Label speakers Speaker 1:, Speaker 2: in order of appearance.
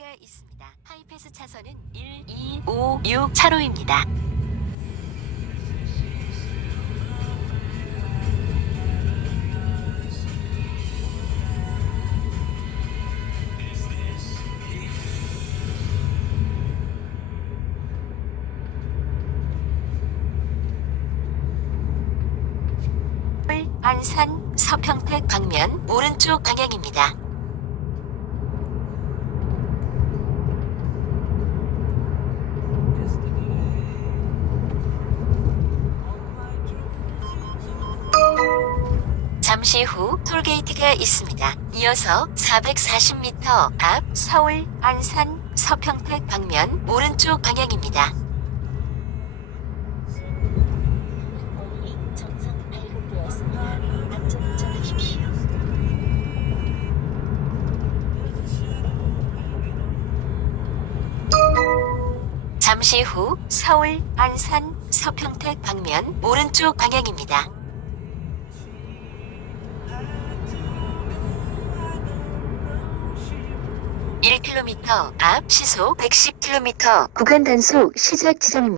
Speaker 1: 톨게이트가 있습니다. 하이패스 차선은 1, 2, 5, 6 차로입니다. 안산 서평택 방면 오른쪽 방향입니다. 잠시 후 톨게이트가 있습니다. 이어서 440m 앞 서울 안산 서평택 방면 오른쪽 방향입니다. 잠시 후 서울 안산 서평택 방면 오른쪽 방향입니다. 1km 앞 시속 110km 구간 단속 시작 지점입니다.